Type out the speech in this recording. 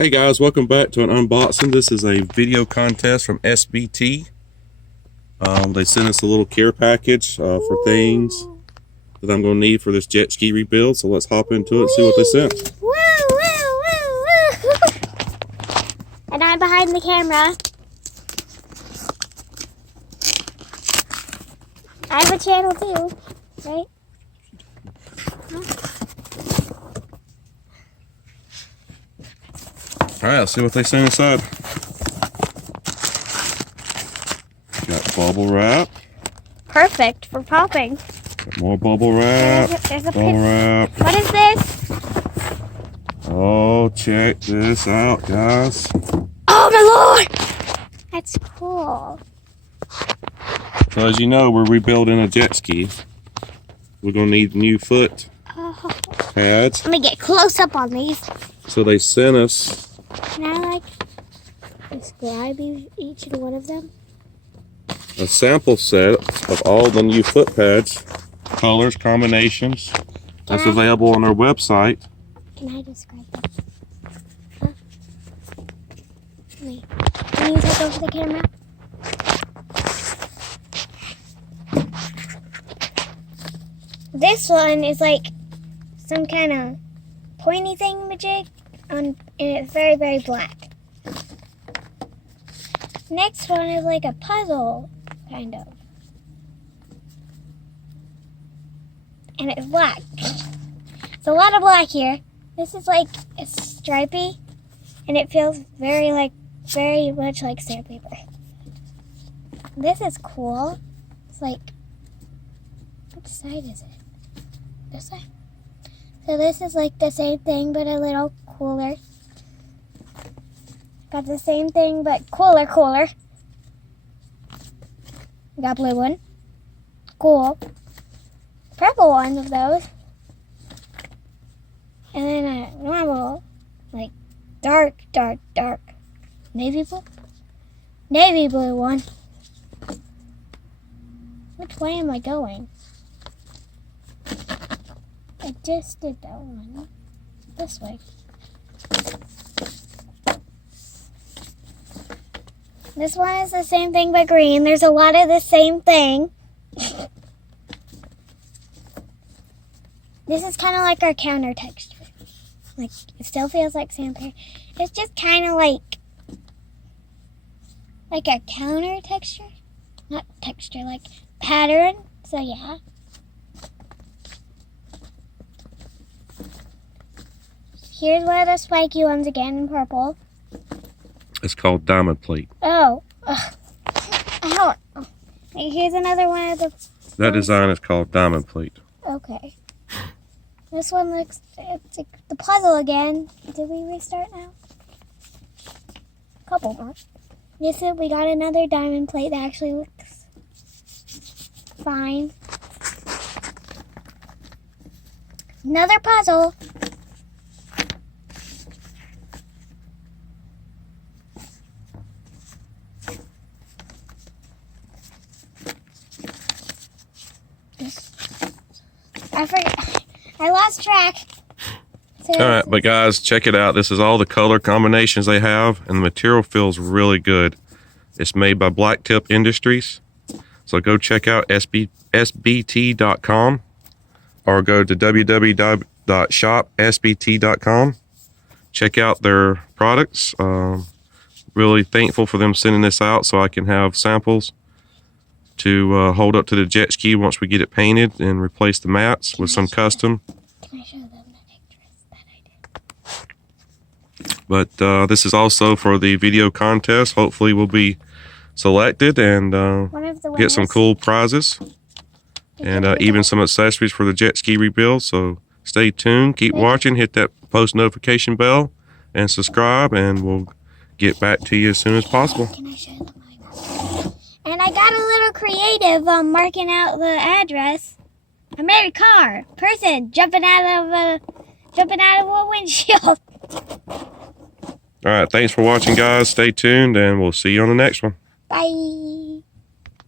Hey guys, welcome back to an unboxing. This is a video contest from SBT. They sent us a little care package for things that I'm going to need for this jet ski rebuild. So let's hop into it and see what they sent. Woo, woo, woo, woo. And I'm behind the camera. I have a channel too, right? Alright, let's see what they sent inside. Got bubble wrap. Perfect for popping. Got more bubble wrap. There's a bubble wrap. What is this? Oh, check this out, guys. Oh my lord! That's cool. So as you know, we're rebuilding a jet ski. We're going to need new foot pads. Let me get close up on these. So they sent us Can I describe each and one of them? a sample set of all the new foot pads, colors, combinations. That's available on their website. Can I describe them? Huh? Wait. Can you take over the camera? This one is like some kind of pointy thingamajig, and it's very, very black. Next one is like a puzzle, kind of. And it's black. It's a lot of black here. This is like a stripy, and it feels very much like sandpaper. This is cool. It's like, which side is it? This side? So this is like the same thing, but a little cooler. Got the same thing, but cooler. Got blue one. Cool. Purple one of those. And then a normal, like dark navy blue one. Which way am I going? I just did that one. This way. This one is the same thing but green. There's a lot of the same thing. This is kind of like our counter texture. Like, it still feels like sandpaper. It's just kind of like a counter texture. Not texture, like pattern. So yeah. Here's one of the spiky ones again in purple. It's called diamond plate. Oh. I don't. Here's another one of the... That design is called diamond plate. Okay. This one looks... It's like the puzzle again. Did we restart now? Couple more. This is... We got another diamond plate that actually looks fine. Another puzzle. I forgot. I lost track. So Alright, but guys, check it out. This is all the color combinations they have, and the material feels really good. It's made by Blacktip Industries. So go check out sbt.com or go to www.shopsbt.com. Check out their products. Really thankful for them sending this out so I can have samples to hold up to the jet ski once we get it painted and replace the mats with some custom. Can I show them the pictures that I did? But this is also for the video contest. Hopefully we'll be selected and get some cool prizes and even some accessories for the jet ski rebuild. So stay tuned, keep watching, hit that post notification bell and subscribe, and we'll get back to you as soon as possible. Can I show them? And I got a little creative marking out the address. I made a car. Person jumping out of a windshield. All right, thanks for watching, guys. Stay tuned, and we'll see you on the next one. Bye.